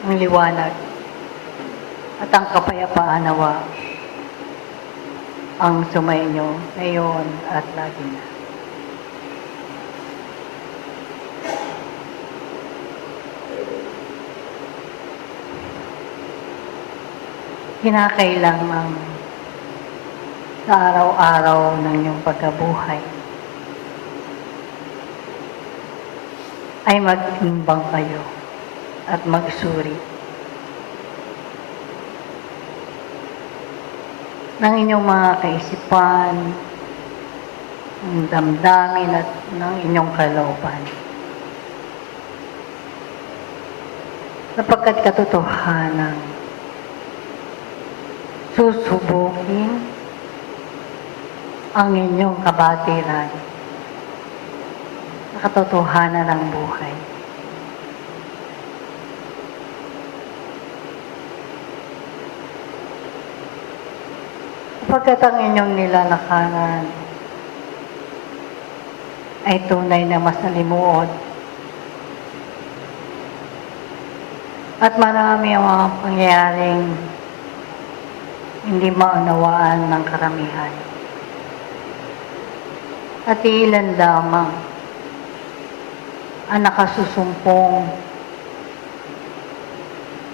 ang liwanag at ang kapayapaan nawa ang sumainyo ngayon at lagi na. Kinakailangan sa araw-araw ng iyong pagkabuhay ay mag-imbang kayo at magsuri ng inyong mga kaisipan, ng damdamin at ng inyong kalooban. Sapagkat katotohanan, susubukin ang inyong kabatiran sa katotohanan ng buhay. Sapagkat ang inyong nilalakaran ay tunay na masalimuot at marami ang mga pangyayaring hindi maunawaan ng karamihan. At ilan lamang ang nakasusumpong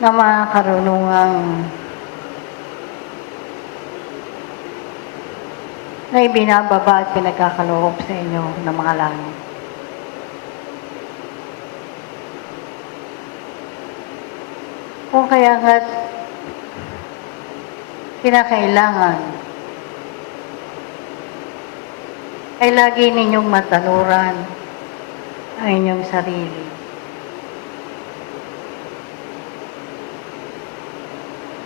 na mga karunungang na ibinababa at pinagkakaloob sa inyo ng mga langit. Kung kaya nga't kinakailangan ay lagi ninyong matanuran ang inyong sarili.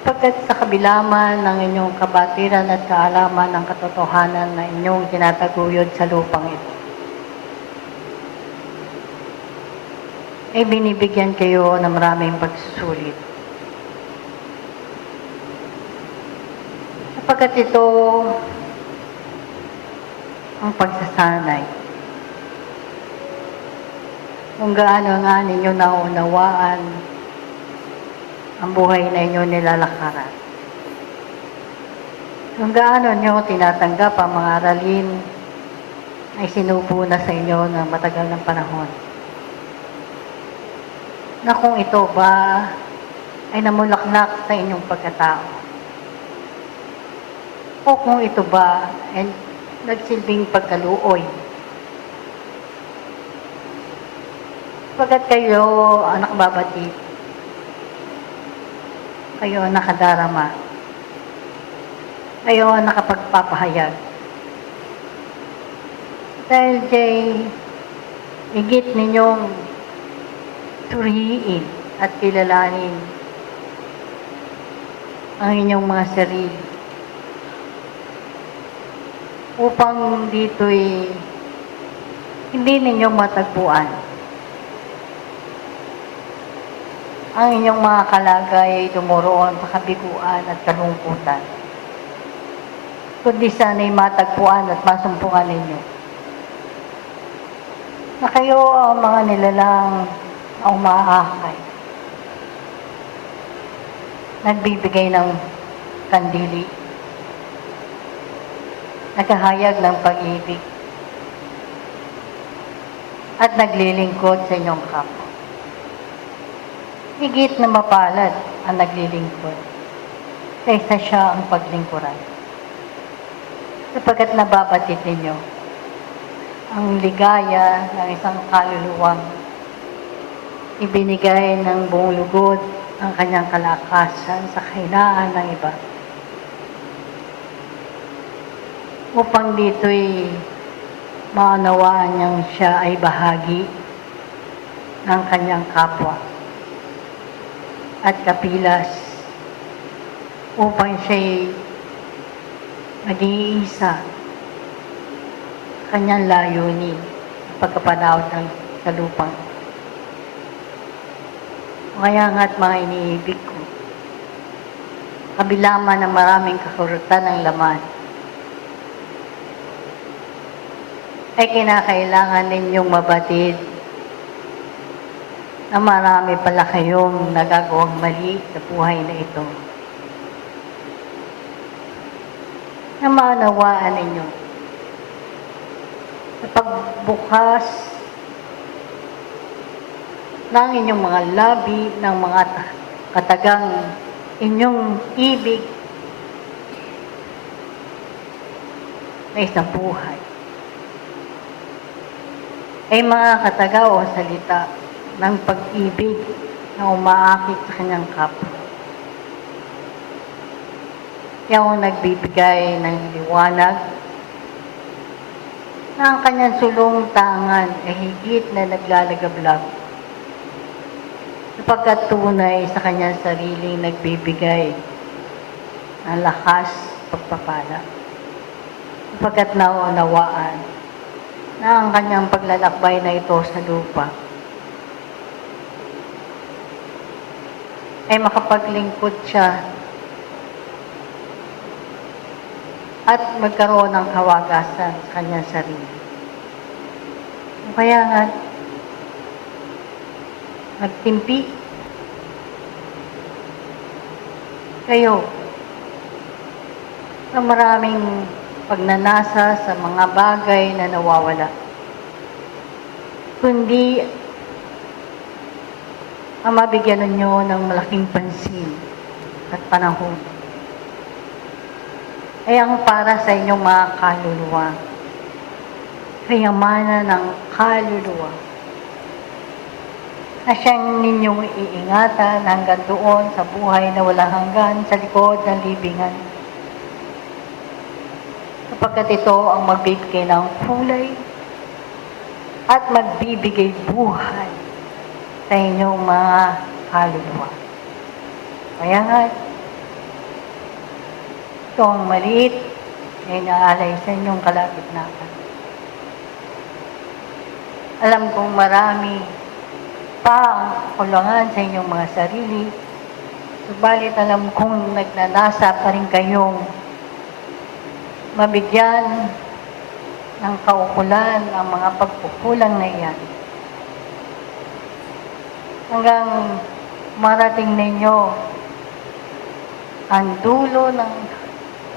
Pagkat sa kabila man ng inyong kabatiran at kaalaman ng katotohanan na inyong tinataguyod sa lupang ito, ay binibigyan kayo ng maraming pagsusulit. Sapagkat ito ang pagsasanay. Kung gaano nga ninyo naunawaan ang buhay na inyo nilalakaran. Kung gaano nyo tinatanggap ang mga aralin ay sinubo na sa inyo ng matagal ng panahon. Na kung ito ba ay namulaklak sa inyong pagkatao. O kung ito ba ay nagsilbing pagkaluoy. Pagkat kayo anak babatid, kayo ang nakadarama, kayo ang nakapagpapahayag. Dahil diya'y higit ninyong suriin at kilalanin ang inyong mga sarili upang dito'y hindi ninyo matagpuan ang inyong mga kalagay ay dumoroon sa kabiguan at kalungkutan. Kundi sana'y matagpuan at masumpungan ninyo na kayo ang mga nilalang ang umaakay, nagbibigay ng kandili, naghahayag ng pag-ibig, at naglilingkod sa inyong kapwa. Higit na mapalad ang naglilingkod kaysa siya ang paglingkuran. Sapagkat nababatid ninyo ang ligaya ng isang kaluluwang ibinigay ng buong lugod ang kanyang kalakasan sa kahinaan ng iba. Upang dito'y maunawaan niyang siya ay bahagi ng kanyang kapwa at kapilas upang siya'y mag-iisa kanyang layunin pagkapanahon ng kalupang. Kaya nga't mga iniibig ko, kabila man ng maraming kakurutan ng laman, ay kinakailangan ninyong mabatid na marami pala kayong nagagawang mali sa buhay na ito. Na maunawaan ninyo sa pagbukas ng inyong mga labi, ng mga katagang inyong ibig na isang buhay, ay mga kataga o salita ng pag-ibig na umaakit sa kanyang kapwa. Yung nagbibigay ng liwanag na ang kanyang sulong tangan ay higit na naglalagablab sapagkat tunay sa kanyang sariling nagbibigay ng lakas, pagpapala, sapagkat naunawaan na ang kanyang paglalakbay na ito sa lupa ay makapaglingkod siya at magkaroon ng kawagasan sa kanyang sarili. Kaya nga, magtimpi kayo sa maraming pagnanasa sa mga bagay na nawawala, kundi ang mabigyan ninyo ng malaking pansin at panahon ay ang para sa inyong mga kaluluwa, kayamanan ng kaluluwa na siyang ninyong iingatan hanggang doon sa buhay na walang hanggan sa likod ng libingan. Sapagkat ito ang magbibigay ng kulay at magbibigay buhay sa inyong mga kaluluwa. Kaya nga, ito ang maliit na inaalay sa inyong kalagitnaan. Alam kong marami pa ang kulangan sa inyong mga sarili, subalit alam kong nagnanasa pa rin kayong mabigyan ng kaukulan ang mga pagkukulang na iyan. Hanggang marating ninyo ang dulo ng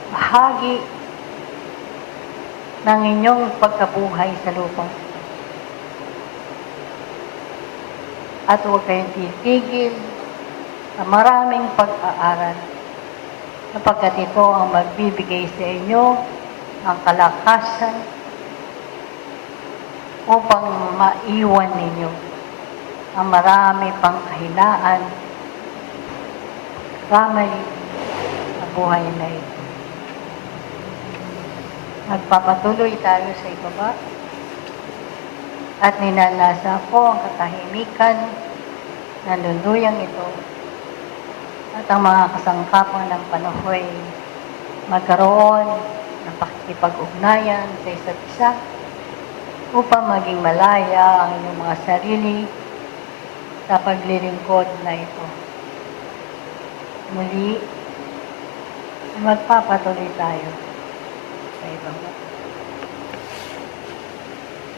bahagi ng inyong pagkabuhay sa lupa. At huwag kayong titigil sa maraming pag-aaral, sapagkat ito ang magbibigay sa inyo ng kalakasan upang maiwan ninyo ang marami pang kahinaan, kamali sa buhay na ito. Magpapatuloy tayo sa ibaba at ninanasa ko ang katahimikan na luluyang ito at ang mga kasangkapan ng panahoy magkaroon ng pakikipag-ugnayan sa isa't isa upang maging malaya ang inyong mga sarili sa paglilingkod na ito. Muli, magpapatuloy tayo sa ibaba.